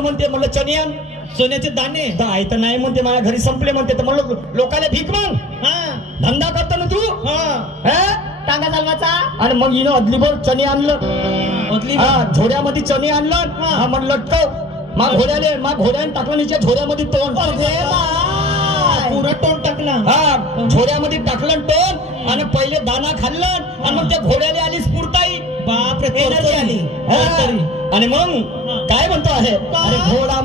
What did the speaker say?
म्हणते म्हणलं चनियान सोन्याचे दाणे आहे तर नाही म्हणते माझ्या घरी संपले म्हणते तर म्हणलं लोकाला भीक मग हा धंदा करतो ना तू हा टांगा चालवाचा आणि मग हिनं अदलीभर चणे आणलं ओतली हा झोड्यामध्ये चणे आणलं हा म्हणलं लटकव मग घोड्याने टाकलं निच्या झोड्यामध्ये तोंड पुरा तोंड टाकला हा झोड्यामध्ये टाकलं तोंड आणि पहिले दाना खाल्लं आणि मग त्या घोड्याला आली स्फूर्ताई बाप रे एनर्जी आली आणि मग काय म्हणतो आहे अरे घोडा